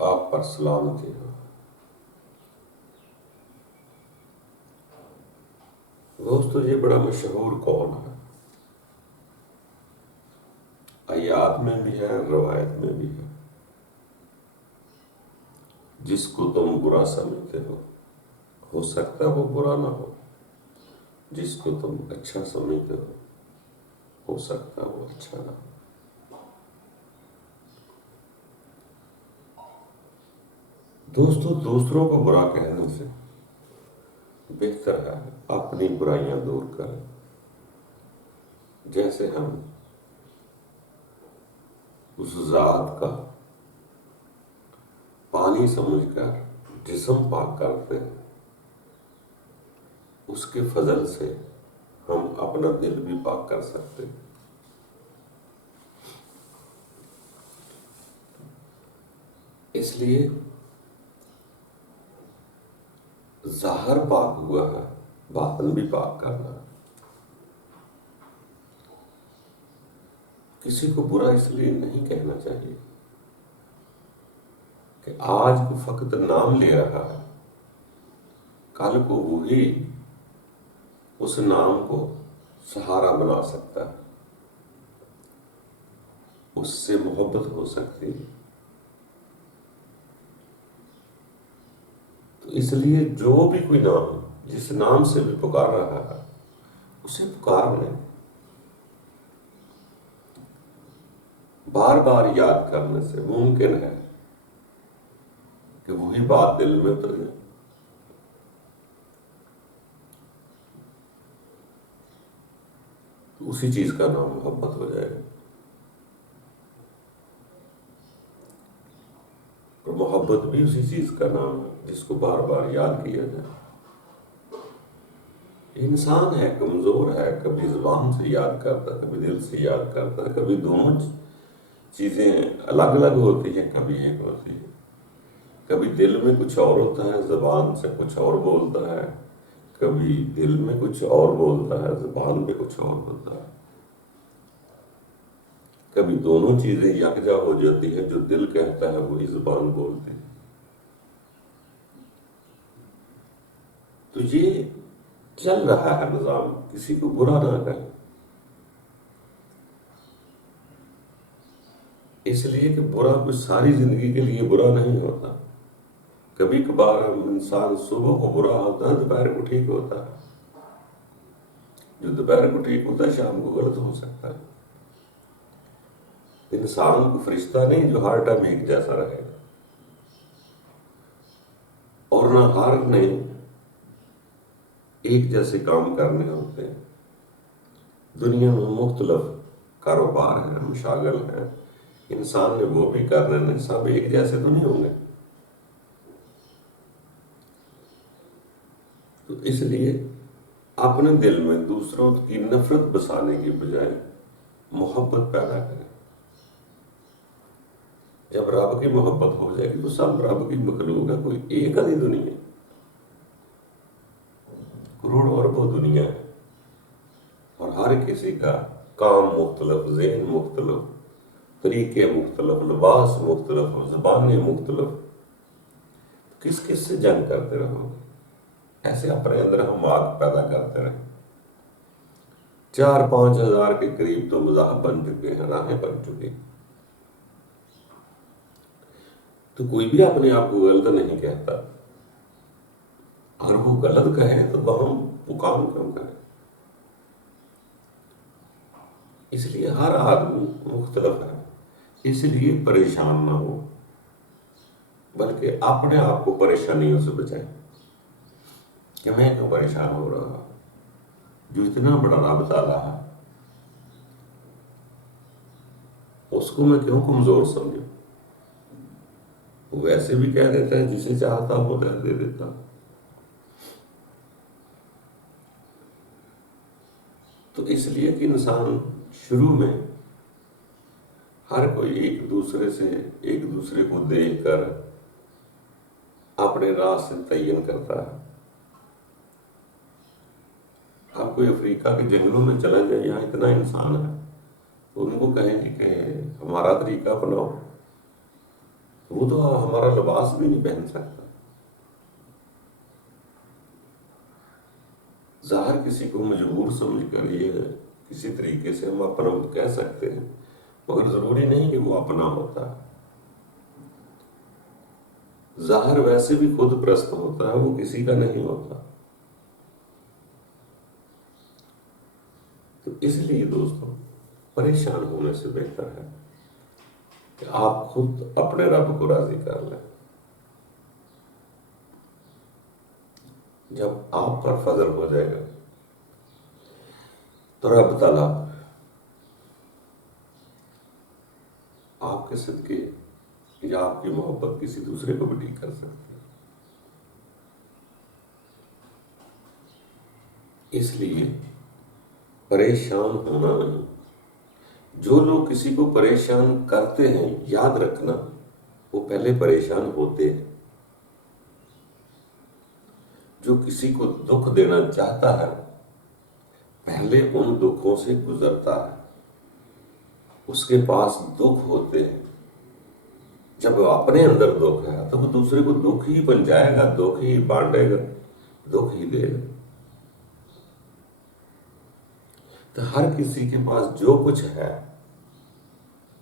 आप पर सलामती हो। दोस्तों, ये बड़ा मशहूर कौल है, आयात में भी है, रवायत में भी है। जिसको तुम बुरा समझते हो सकता है वो बुरा ना हो। जिसको तुम अच्छा समझते हो सकता है वो अच्छा ना हो। दोस्तों, दूसरों को बुरा कहने से बेहतर है अपनी बुराइयां दूर करें। जैसे हम उस जात का पानी समझकर जिस्म पाक करते हैं, उसके फजल से हम अपना दिल भी पाक कर सकते हैं। इसलिए ज़ाहिर पाक हुआ है, बातन भी पाक करना। किसी को बुरा इसलिए नहीं कहना चाहिए कि आज वो फकत नाम ले रहा है, कल को वही उस नाम को सहारा बना सकता है, उससे मोहब्बत हो सकती है। तो इसलिए जो भी कोई नाम जिस नाम से भी पुकार रहा है उसे पुकार लें। बार बार याद करने से मुमकिन है कि वही बात दिल में उतर जाए। तो उसी चीज का नाम मोहब्बत हो जाएगा। और मोहब्बत भी उसी चीज का नाम है जिसको बार बार याद किया जाए। इंसान है, कमजोर है, कभी जुबान से याद करता है, कभी दिल से याद करता है, कभी दोनों चीजें अलग अलग होती हैं, कभी एक होती है। कभी दिल में कुछ और होता है, जुबान से कुछ और बोलता है, कभी दिल में कुछ और बोलता है, जुबान पे कुछ और होता है। कभी दोनों चीजें यकजा हो जाती है, जो दिल कहता है वही जुबान बोलती है। तो ये चल रहा है निजाम, किसी को बुरा ना कहे। इसलिए कि बुरा कुछ सारी जिंदगी के लिए बुरा नहीं होता। कभी कभार हम इंसान सुबह को बुरा होता है, दोपहर को ठीक होता है। जो दोपहर को ठीक होता है शाम को गलत हो सकता है। इंसान को फरिश्ता नहीं जो हर टाइम एक जैसा रहेगा, और ना हर नहीं एक जैसे काम करने होते हैं। दुनिया में मुख्तलिफ कारोबार हैं, मशागल हैं, इंसान ने वो भी करने नहीं, सब एक जैसे तो नहीं होंगे। तो इसलिए अपने दिल में दूसरों की नफरत बसाने की बजाय मोहब्बत पैदा करें। जब रब की मोहब्बत हो जाएगी तो सब रब की मखलूक है, कोई एक आधी दुनिया, करोड़ों अरबों दुनिया है, और हर किसी का काम मुख्तलिफ, ज़हन मुख्तलिफ, तरीके मुख्तलिफ, लिबास मुख्तलिफ, ज़बानें मुख्तलिफ। किस किस से जंग करते रहोगे? ऐसे अपने अंदर हम आग पैदा करते रहे। 4-5 हजार के करीब तो मज़ाहब बन चुके हैं, राहें बन चुकी। तो कोई भी अपने आप को गलत नहीं कहता, और वो गलत कहे तो हम वो काम क्यों करें? इसलिए हर आदमी मुख्तलिफ है, इसलिए परेशान ना हो, बल्कि अपने आप को परेशानियों से बचाए कि मैं क्यों परेशान हो रहा हूं। जो इतना बड़ा रब ताला है उसको मैं क्यों कमजोर समझूं? वो वैसे भी कह देता है जिसे चाहता वो दे देता। तो इसलिए कि इंसान शुरू में हर कोई एक दूसरे को देखकर अपने रास्ते तयन करता है। आप कोई अफ्रीका के जंगलों में चले जाए, यहाँ इतना इंसान है, तो उनको कहेंगे कि हमारा तरीका अपनाओ, वो तो हमारा लिबास भी नहीं पहन सकता। ज़ाहिर किसी को मजबूर समझकर ये किसी तरीके से हम अपना कह सकते हैं, मगर जरूरी नहीं कि वो अपना होता है। ज़ाहिर वैसे भी खुद प्रस्त होता है, वो किसी का नहीं होता। तो इसलिए दोस्तों, परेशान होने से बेहतर है कि आप खुद अपने रब को राजी कर लें। जब आप पर फजल हो जाएगा तो रब ताला आपके सदके या आपकी मोहब्बत किसी दूसरे को भी ठीक कर सकते हैं। इसलिए परेशान होना नहीं। जो लोग किसी को परेशान करते हैं, याद रखना वो पहले परेशान होते हैं। जो किसी को दुख देना चाहता है पहले उन दुखों से गुजरता है, उसके पास दुख होते हैं। जब अपने अंदर दुख है तो वो दूसरे को दुख ही पहुंचाएगा, दुख ही बांटेगा, दुख ही देगा। तो हर किसी के पास जो कुछ है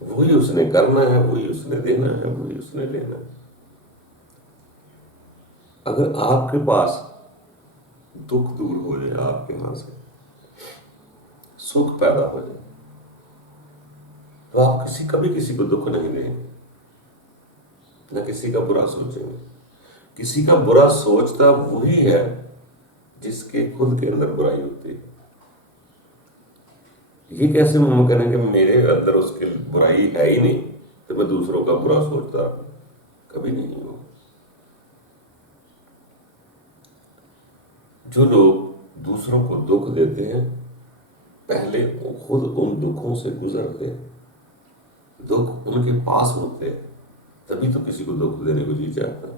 वही उसने करना है, वही उसने देना है, वही उसने लेना है। अगर आपके पास दुख दूर हो जाए, आपके यहां से सुख पैदा हो जाए, तो आप कभी किसी को दुख नहीं देंगे, न किसी का बुरा सोचेंगे। किसी का बुरा सोचता वही है जिसके खुद के अंदर बुराई होती है। ये कैसे मुमकिन है कि मेरे अंदर उसकी बुराई है ही नहीं तो मैं दूसरों का बुरा सोचता? कभी नहीं होगा। जो लोग दूसरों को दुख देते हैं पहले वो खुद उन दुखों से गुजरते हैं, दुख उनके पास होते हैं, तभी तो किसी को दुख देने को जी चाहता।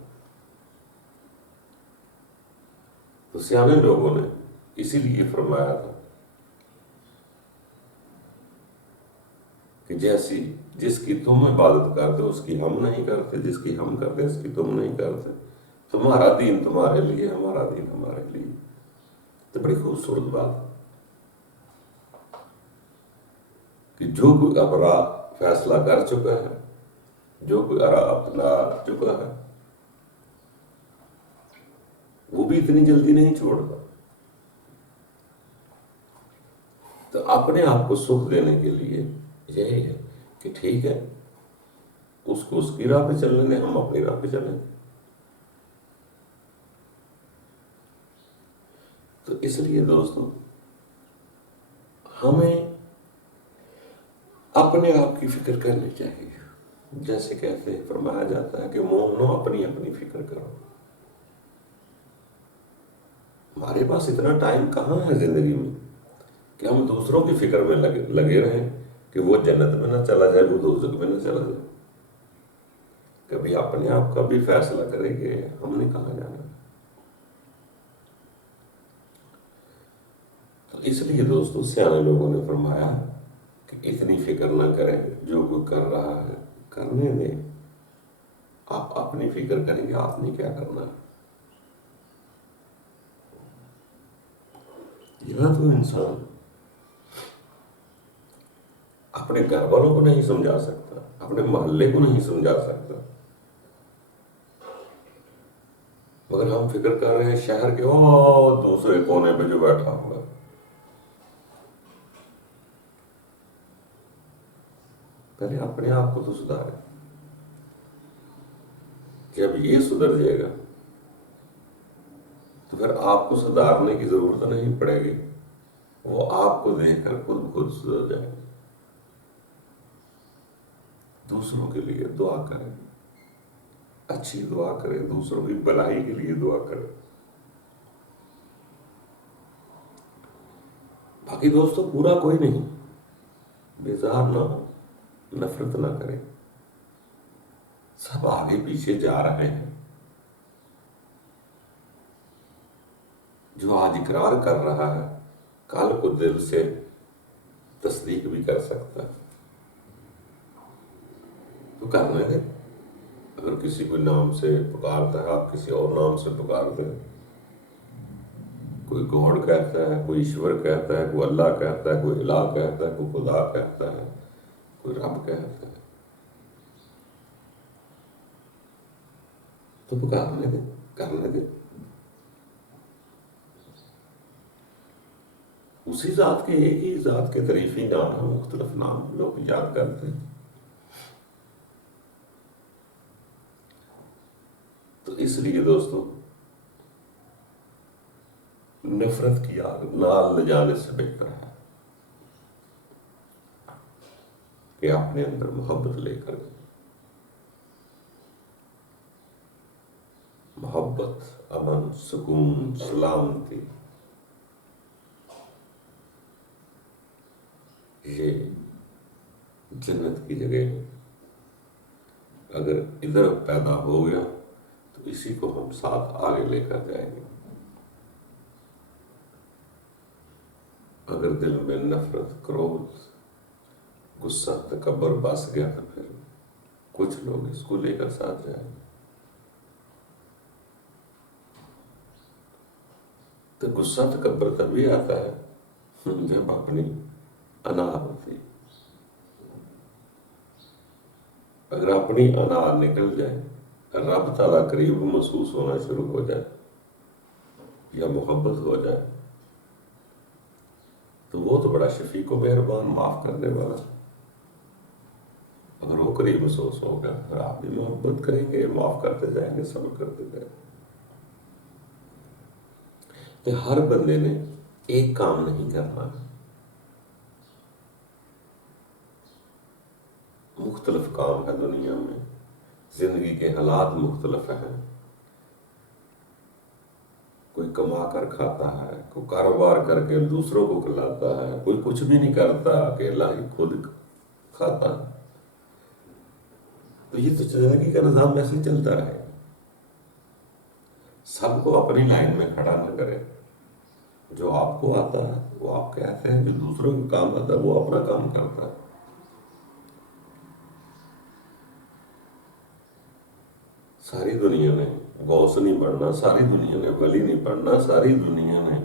तो सियाने लोगों ने इसीलिए फरमाया था कि जैसी जिसकी तुम इबादत करते हो उसकी हम नहीं करते, जिसकी हम करते हैं उसकी तुम नहीं करते। तुम्हारा दीन तुम्हारे लिए, हमारा दीन हमारे लिए। तो बड़ी खूबसूरत बात कि जो कोई अपना फैसला कर चुका है, जो कोई अपना चुका है, वो भी इतनी जल्दी नहीं छोड़ता। तो अपने आप को सुख देने के लिए यही है कि ठीक है, उसको उसकी राह पे चलने दें, हम अपनी राह पे चलें। तो इसलिए दोस्तों, हमें अपने आप की फिक्र करनी चाहिए। जैसे कहते हैं, फरमाया जाता है कि मोमनो अपनी अपनी फिक्र करो। हमारे पास इतना टाइम कहाँ है जिंदगी में कि हम दूसरों की फिक्र में लगे रहें कि वो जन्नत में ना चला जाए, वो दोज़ख में ना चला जाए। कभी अपने आप का भी फैसला करेंगे हमने कहाँ जाना। तो इसलिए दोस्तों, सियाने लोगों ने फरमाया कि इतनी फिक्र ना करें, जो कोई कर रहा है करने दें, आप अपनी फिक्र करेंगे आपने क्या करना है। यह तो इंसान अपने घर वालों को नहीं समझा सकता, अपने मोहल्ले को नहीं समझा सकता, मगर हम फिक्र कर रहे हैं शहर के ओ दूसरे कोने पे जो बैठा होगा। पहले अपने आप को तो सुधारें। जब ये सुधर जाएगा तो फिर आपको सुधारने की जरूरत नहीं पड़ेगी, वो आपको देखकर खुद सुधर जाएगा। दूसरों के लिए दुआ करें, अच्छी दुआ करें, दूसरों की भलाई के लिए दुआ करें। बाकी दोस्तों, पूरा कोई नहीं, बेजार ना हो, नफरत ना करें। सब आगे पीछे जा रहे हैं। जो आज इकरार कर रहा है कल को दिल से तस्दीक भी कर सकता है। तो करने दे, अगर किसी को नाम से पुकारता है, आप किसी और नाम से पुकारते हैं। कोई गॉड कहता है, कोई ईश्वर कहता है, कोई अल्लाह कहता है, कोई इलाह कहता है, कोई खुदा कहता है, कोई रब कहता है। तो पुकारने दे, करने दे। उसी जात के, एक ही जात के तरीफी नाम है, मुख्तलिफ नाम लोग याद करते हैं। तो इसलिए दोस्तों, नफरत की आग नाल ले जाने से बेहतर है कि अपने अंदर मोहब्बत लेकर, मोहब्बत, अमन, सुकून, सलामती, ये जन्नत की जगह है। अगर इधर पैदा हो गया तो इसी को हम साथ आगे लेकर जाएंगे। अगर दिल में नफरत, क्रोध, गुस्सा, तकब्बर बस गया तो फिर कुछ लोग इसको लेकर साथ जाएंगे। तो गुस्सा तकब्बर तभी आता है जब अपनी अना होती है। अगर अपनी अना निकल जाए, रब ताला करीब महसूस होना शुरू हो जाए या मोहब्बत हो जाए, तो वो तो बड़ा शफीक व मेहरबान, माफ करने वाला। अगर वो करीब महसूस होगा, फिर आप भी मोहब्बत करेंगे, माफ करते जाएंगे, सब्र करते जाएंगे। तो हर बंदे ने एक काम नहीं करना, मुख्तलिफ काम है दुनिया में। जिंदगी के हालात मुख्तलिफ हैं। कोई कमा कर खाता है, कोई कारोबार करके दूसरों को खिलाता है, कोई कुछ भी नहीं करता, अकेला ही खुद खाता है। तो ये तो जिंदगी का निजाम ऐसे चलता रहे। सबको अपनी लाइन में खड़ा न करे। जो आपको आता है वो आप कहते हैं, जो दूसरों को काम आता है वो अपना काम करता है। सारी दुनिया ने गौस नहीं पढ़ना, सारी दुनिया ने वली नहीं पढ़ना, सारी दुनिया ने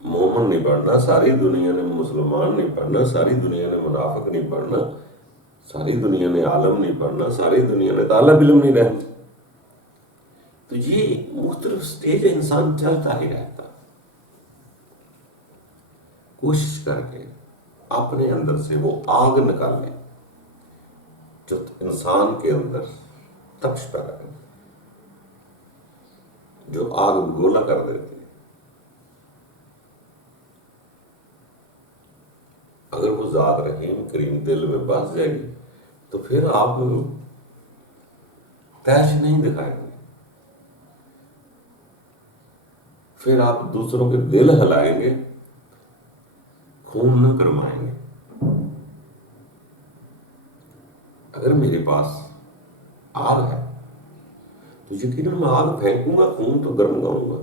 मोमन नहीं पढ़ना, सारी दुनिया ने मुसलमान नहीं पढ़ना, सारी दुनिया ने मुनाफिक नहीं पढ़ना, सारी दुनिया ने आलम नहीं पढ़ना, सारी दुनिया ने तालिब इल्म नहीं रहना। तो ये मुख्तलिफ स्टेज इंसान चलता ही रहता। कोशिश करके अपने अंदर से वो आग निकाले जो इंसान के अंदर तपश पैदा कर, जो आग गोला कर देती है। अगर वो ज़ात रहीम करीम दिल में बस जाएगी तो फिर आप तैश नहीं दिखाएंगे। फिर आप दूसरों के दिल हिलाएंगे, खून न करवाएंगे। अगर मेरे पास आग है तो यकीनन मैं आग फेंकूंगा, खून तो गरमाऊंगा।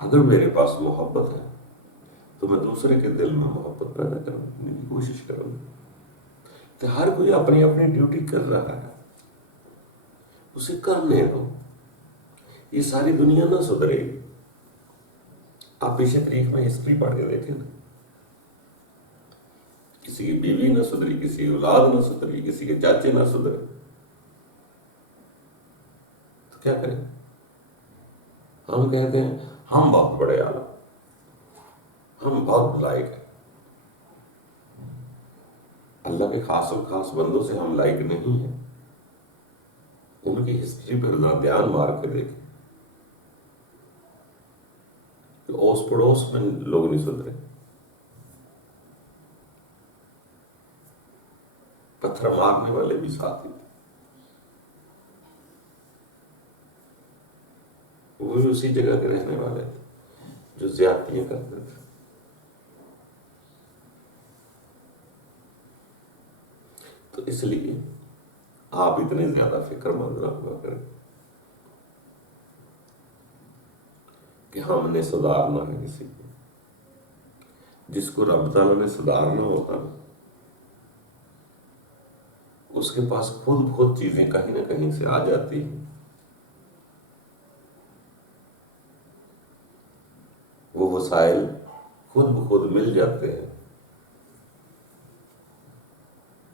अगर मेरे पास मोहब्बत है तो मैं दूसरे के दिल में मोहब्बत पैदा करने की कोशिश करूंगा। तो हर कोई अपनी अपनी ड्यूटी कर रहा है, उसे करने दो। ये सारी दुनिया ना सुधरेगी। आप पीछे तारीख में हिस्ट्री पढ़ के देखें ना, किसी की बीवी ना सुधरी, किसी की औलाद ना सुधरी, किसी के चाचे ना सुधरे, तो क्या करें? हम कहते हैं हम बहुत बड़े आला, हम बहुत लायक हैं। अल्लाह के खास और खास बंदों से हम लायक नहीं है। उनकी हिस्ट्री पर ध्यान मार के देखें, तो ओस पड़ोस में लोग नहीं सुधरे। पत्थर मारने वाले भी साथी थे, वो भी उसी जगह के रहने वाले थे जो ज्यादतियां करते थे। तो इसलिए आप इतने ज्यादा फिक्रमंद ना हुआ करें कि हमने सुधारना है किसी को। जिसको रब ताला ने सुधारना होता है उसके पास खुद बहुत चीजें कहीं ना कहीं से आ जाती हैं। वो वसाइल खुद ब खुद मिल जाते हैं,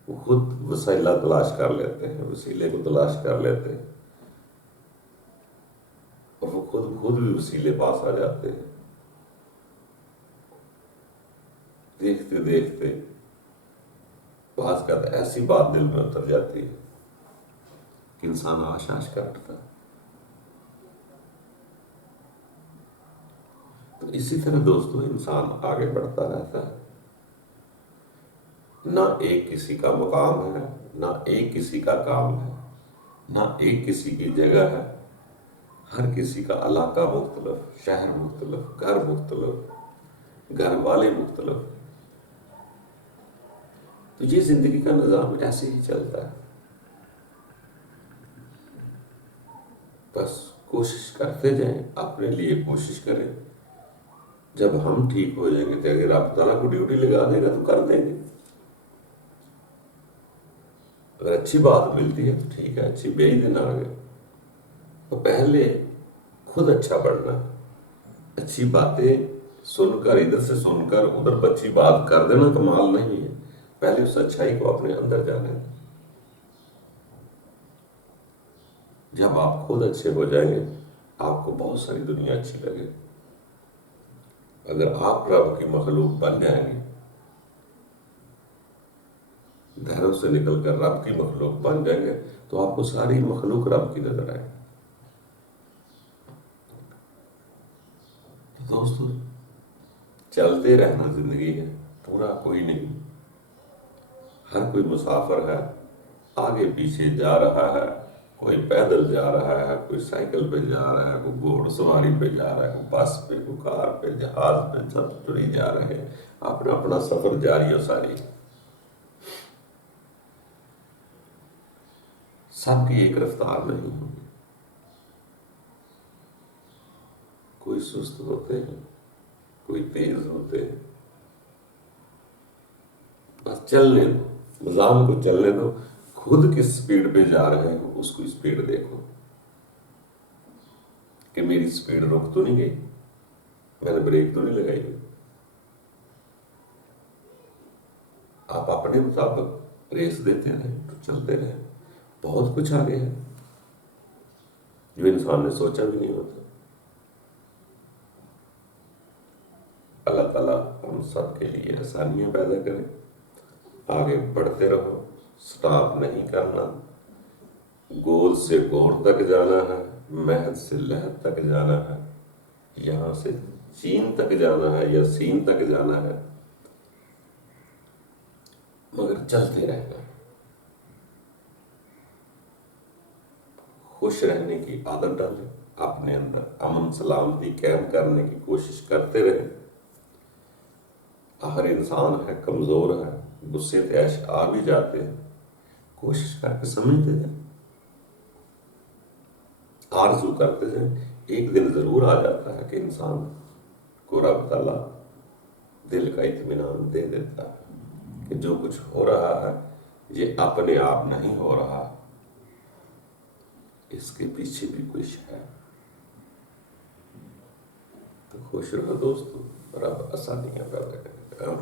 वो खुद वसीला तलाश कर लेते हैं, वसीले को तलाश कर लेते हैं, और वो खुद ब खुद भी वसीले पास आ जाते हैं। देखते देखते बात का ऐसी बात दिल में उतर जाती है कि इंसान आश आश कर उठता है। तो इसी तरह दोस्तों इंसान आगे बढ़ता रहता है। ना एक किसी का मुकाम है, ना एक किसी का काम है, ना एक किसी की जगह है। हर किसी का इलाका मुख्तलिफ, शहर मुख्तलिफ, घर मुख्तलिफ, घर वाले मुख्तलिफ। तो ये जिंदगी का निज़ाम ऐसे ही चलता है। बस कोशिश करते जाएं, अपने लिए कोशिश करें। जब हम ठीक हो जाएंगे तो अगर आप ताला को ड्यूटी लगा देगा तो कर देंगे। अगर अच्छी बात मिलती है तो ठीक है, अच्छी भेज देना आगे। तो पहले खुद अच्छा बढ़ना, अच्छी बातें सुनकर, इधर से सुनकर उधर अच्छी बात कर देना कमाल नहीं है। पहले उस अच्छाई को अपने अंदर जाने दें। जब आप खुद अच्छे हो जाएंगे आपको बहुत सारी दुनिया अच्छी लगे। अगर आप रब की मखलूक बन जाएंगे, घरों से निकलकर रब की मखलूक बन जाएंगे, तो आपको सारी मखलूक रब की नजर आएगी। तो दोस्तों चलते रहना जिंदगी है, पूरा कोई नहीं। हर कोई मुसाफिर है, आगे पीछे जा रहा है। कोई पैदल जा रहा है, कोई साइकिल पे जा रहा है, कोई घोड़सवारी पे जा रहा है, कोई बस पे, कोई कार पे, जहाज पे, सब जुड़ी जा रहे हैं। अपना अपना सफर जारी और सारी। सबकी एक रफ्तार नहीं होगी। कोई सुस्त होते हैं, कोई तेज होते हैं। बस चलने दो, निजाम को चलने दो। खुद किस स्पीड पे जा रहे हो उसको स्पीड देखो कि मेरी स्पीड रुक तो नहीं गई, मैंने ब्रेक तो नहीं लगाई। आप अपने मुताबिक रेस देते रहे तो चलते रहे। बहुत कुछ आगे है जो इंसान ने सोचा भी नहीं होता। अल्लाह ताला हम सब के लिए आसानियां पैदा करे। आगे बढ़ते रहो, स्टॉप नहीं करना। गोल से गोर तक जाना है, महद से लहद तक जाना है, यहां से चीन तक जाना है या सीन तक जाना है, मगर चलते रहना है। खुश रहने की आदत डालें, अपने अंदर अमन सलामती कायम करने की कोशिश करते रहें। हर इंसान है, कमजोर है, गुस्से तैश आ भी जाते हैं। कोशिश करके समझते जाए, आरज़ू करते जाए। एक दिन जरूर आ जाता है कि इंसान को रब ताला दिल का इत्मीनान दे देता है कि जो कुछ हो रहा है ये अपने आप नहीं हो रहा, इसके पीछे भी कुछ है। तो खुश रहो दोस्तों, रब आसानियां पैदा करेगा।